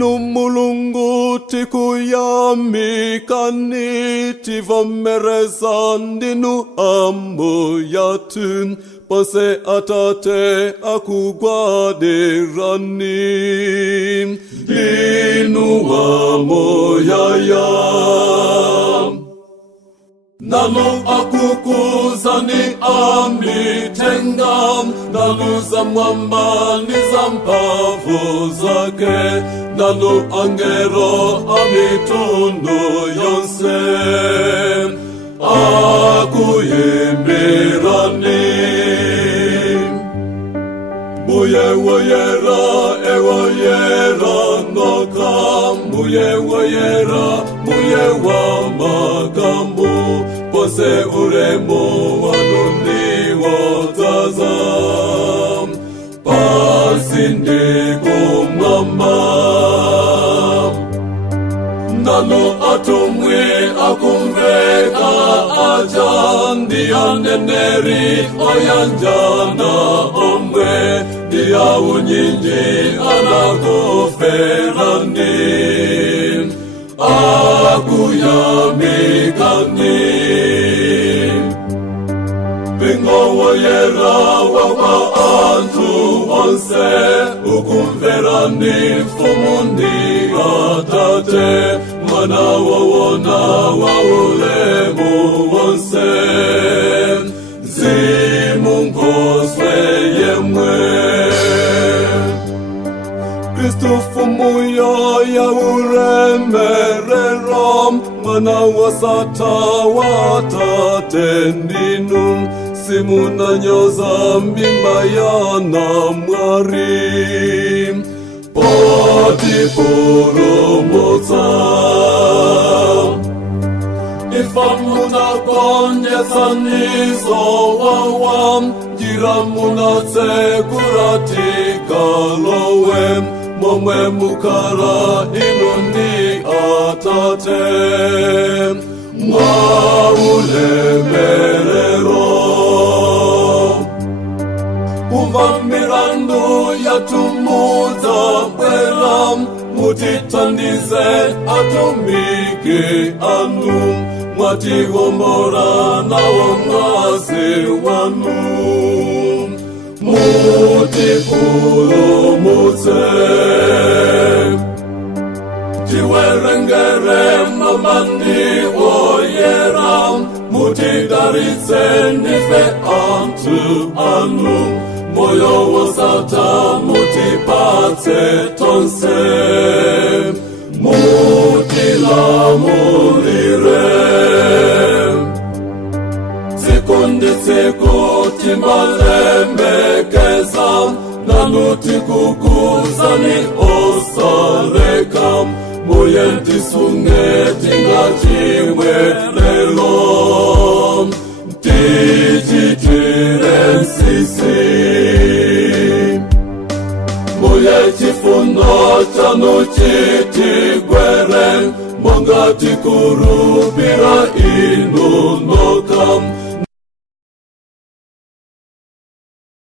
inu Mulungu tikuyamikani, tivomereza ndinu amuyatu, pose atate akugwadirani, inu amuyaya. Nalo akukuzani amitenga, nalo za mwambani za mpavu zake, nalo angero amitundo yonse, akuyimbirani. Muye woyera, ewoyera noka, muye woyera, muye wa magambo, pose uremo wanuni wotazam, pasindi kumama. Nalo atumwe akumveka ajandi aneneri oyanjana omwe, dia unyinji anagoferani, akuyamikani. Bingo woyera wawa antu onse, ukumverani fumundi atate, mwana wawona waulemu onse, zimungoswe yemwe. Kristu fumuyo ya uremereram, mwana wasata watate ndinu, simuna nyoza mbimba yana mwari, poti purumutsa. Ifamuna konye sanizo wawam, jiramuna sekurati kalowem, momwe mukara inundi atate, mwaulemerero. Uvamirandu yatumuza bweram, mutitandize atumike anu, mwatigombora nawo mwazi wanu, mutipulumutse. Tiwerengere mamani oyera, mutidaritse nife antu anu, moyo wasata mutipatse tonse, mutilamulire. Sikundi siku timalemekeza, nanuti kukuzani osalekam, muye tisunge tingachimwe lelo, tichitire nsisi. Muye chifundo chanu chitigwere, monga tikurupira inu nokam,